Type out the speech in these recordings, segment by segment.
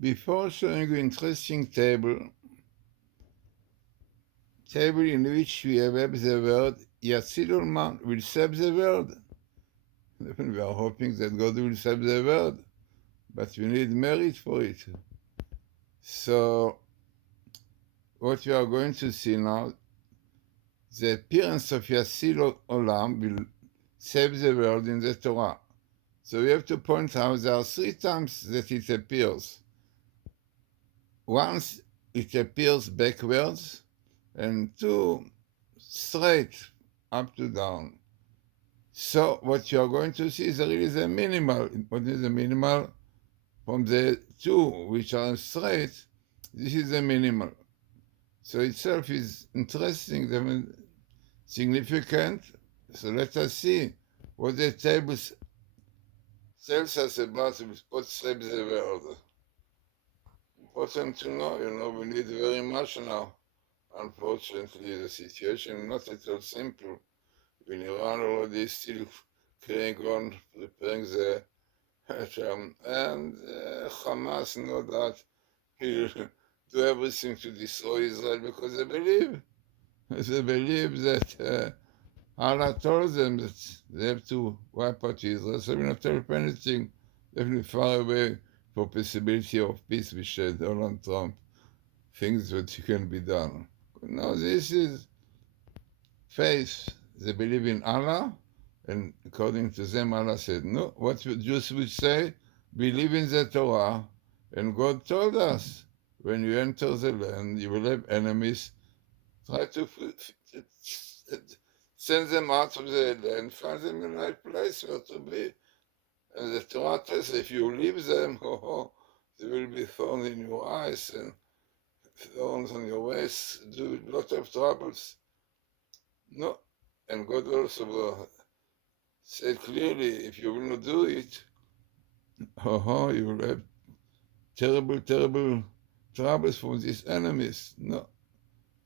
Before showing you interesting table in which we have the word Yatzilulman will save the world. We are hoping that God will save the world, but we need merit for it. So, what we are going to see now, the appearance of Yatzil Olam will save the world in the Torah. So we have to point out there are 3 times that it appears. Once it appears backwards, and 2 straight, up to down. So what you are going to see is really the minimal. What is the minimal? From the 2 which are straight, this is the minimal. So itself is interesting, significant. So let us see what the table tells us about what saves the world. Important to know, we need very much now. Unfortunately, the situation is not at all simple. In Iran already still carrying on, preparing the and Hamas know that will do everything to destroy Israel because they believe that Allah told them that they have to wipe out Israel, so they will not help anything. They will be far away for possibility of peace with Donald Trump, things that can be done. No, this is faith. They believe in Allah, and according to them, Allah said, no, what the Jews would say, believe in the Torah, and God told us, when you enter the land, you will have enemies, try to send them out of the land, find them in the right place where to be. And the Torah tells, if you leave them, there will be thorns in your eyes and thorns on your waist, do a lot of troubles. No, and God also said clearly, if you will not do it, you will have terrible, terrible troubles from these enemies. No,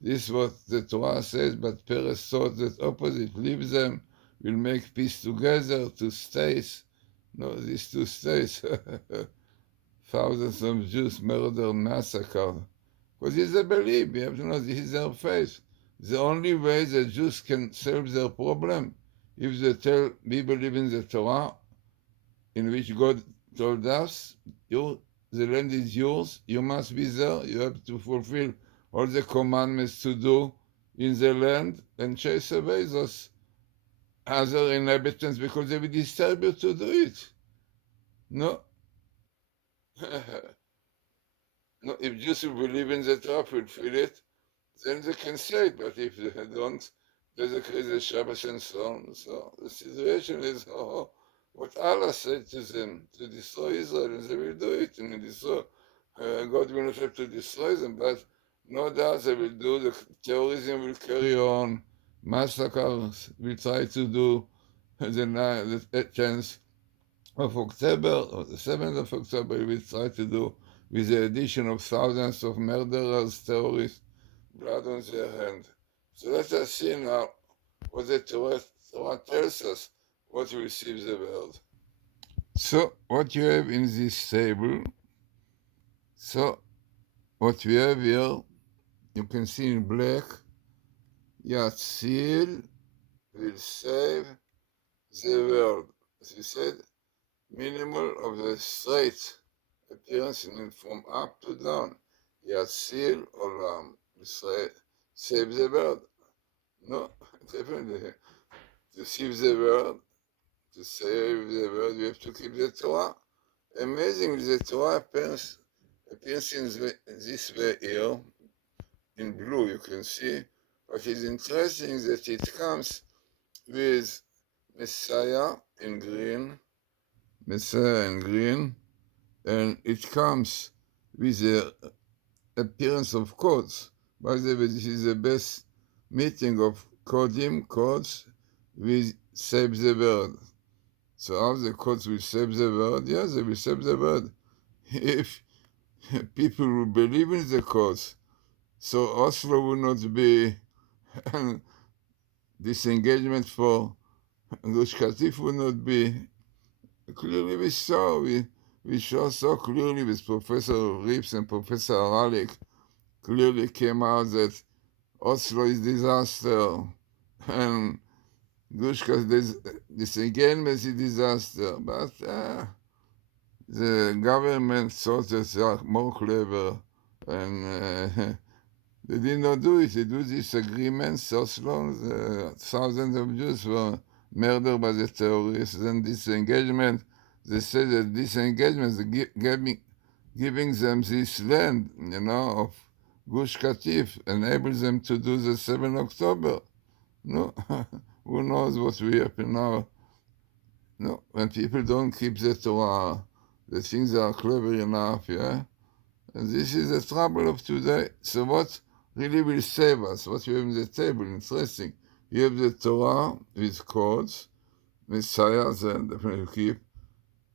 this is what the Torah says, but Peres thought that opposite. Leave them, we'll make peace together, 2 states. No, these 2 states, thousands of Jews murdered, massacred. Because it's a belief, you have to know this is their faith. The only way the Jews can solve their problem, if they tell, we believe in the Torah, in which God told us, the land is yours, you must be there, you have to fulfill all the commandments to do in the land and chase away those other inhabitants because they will disturb you to do it. No. No, if Jews who believe in the Torah fulfill it, then they can say it, but if they don't, there's a crazy Shabbos and so on. So the situation is, what Allah said to them, to destroy Israel, and they will do it, and God will not have to destroy them, but no doubt they will do, the terrorism will carry on, massacres will try to do, the 10th of October, or the 7th of October, will try to do, with the addition of thousands of murderers, terrorists, blood on their hand. So let us see now what the Torah tells us, what receives the world. So what you have in this table, so what we have here, you can see in black, Yatzil will save the world. As we said, minimal of the straight appearance from up to down. Yatzil Olam will save the world. No, definitely. To save the world, to save the world, we have to keep the Torah. Amazingly, the Torah appears in this way here, in blue, you can see. But it's interesting that it comes with Messiah in green, and it comes with the appearance of codes. By the way, this is the best meeting of codes with save the world. So how the codes will save the world? Yes, they will save the world. If people will believe in the codes, so Oslo will not be disengagement for Gush Katif will not be. Clearly we saw, we show so clearly with Professor Rips and Professor Aralik, clearly came out that Oslo is disaster, and Gushka's disengagement is disaster, but the government thought that they are more clever, and they did not do it. They do this agreement so long. Thousands of Jews were murdered by the terrorists. Then disengagement, they said that disengagement is giving them this land, of Gush Katif, enables them to do the 7 October. No, who knows what will happen now? No, when people don't keep the Torah, they think they are clever enough, yeah? And this is the trouble of today. So what really will save us? What you have on the table, interesting. You have the Torah with codes, Messiah, then definitely keep.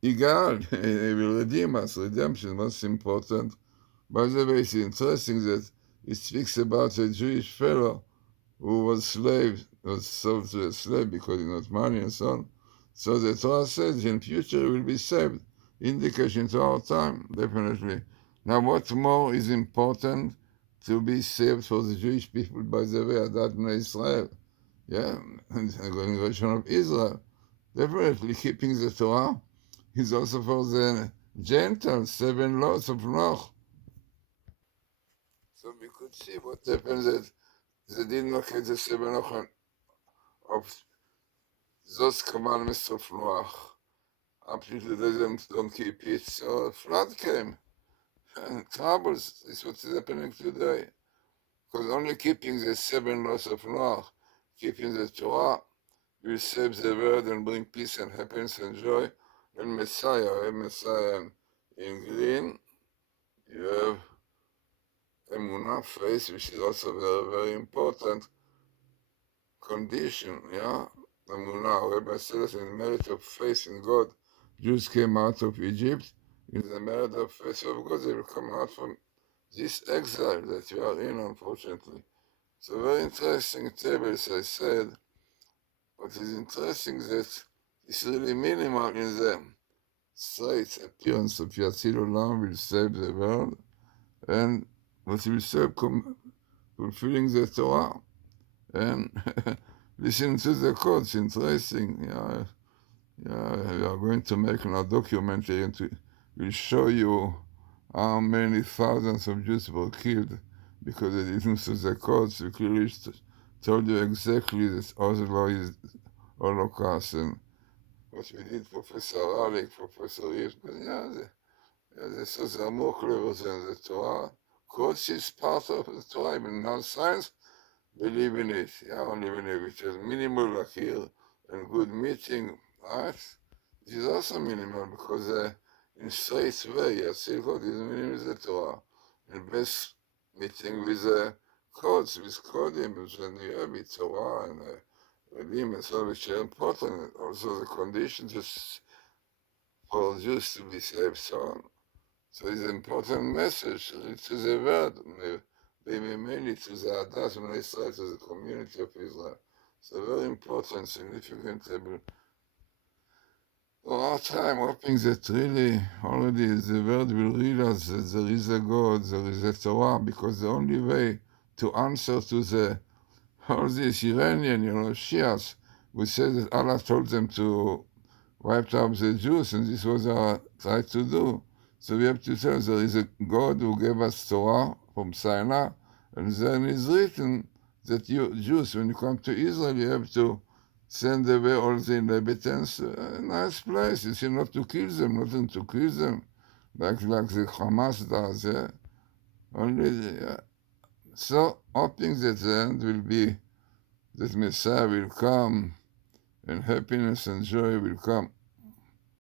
Igal, he will redeem us. Redemption, most important. By the way, it's interesting that it speaks about a Jewish fellow who was sold to a slave because he got money and so on. So the Torah says in future he will be saved. Indication to our time, definitely. Now, what more is important to be saved for the Jewish people, by the way, Adat Bnei Israel? Yeah, and the generation of Israel. Definitely keeping the Torah is also for the Gentiles, 7 laws of Noach. So we could see what happens that they did not get the 7 laws of those commandments of Noach. Up to today, don't keep it. So a flood came. And troubles is what is happening today. Because only keeping the 7 laws of Noah, keeping the Torah, will save the world and bring peace and happiness and joy. And Messiah in green, you have Emunah, faith, which is also very, very important condition, yeah? Emunah, Rabbi says, in the merit of faith in God, Jews came out of Egypt. In the merit of faith of God, they will come out from this exile that you are in, unfortunately. So very interesting table, as I said. What is interesting that it's really minimal in the straight appearance of Yatzil Olam will save the world, and what will save fulfilling the Torah. And listen to the quotes, interesting. We are going to make a documentary and we'll show you how many thousands of Jews were killed because they didn't see the codes. We clearly told you exactly that Oslo is Holocaust and what we did, Professor Alec, Professor Reeves, but this is more clever than the Torah. Codes is part of the Torah, even non-science, believe in it. Only when it is minimal like here and good meeting, right? It is also minimal because in straight way, Yatzil is minimal the Torah. And best meeting with codes, with Kodim, with the Torah and Redim and so which are important. Also the conditions for Jews to be saved, so on. So it's an important message to the world, maybe mainly to the Adat Bnei Israel, to the community of Israel. So very important, significant table. For our time, hoping that really already the world will realize that there is a God, there is a Torah, because the only way to answer to all these Iranian, Shias, who said that Allah told them to wipe out the Jews, and this was what tried to do. So we have to tell there is a God who gave us Torah from Sinai, and then it's written that you Jews, when you come to Israel, you have to send away all the inhabitants. A nice place. You see, not to kill them, nothing to kill them, like the Hamas does. Yeah? So hoping that the end will be that Messiah will come and happiness and joy will come.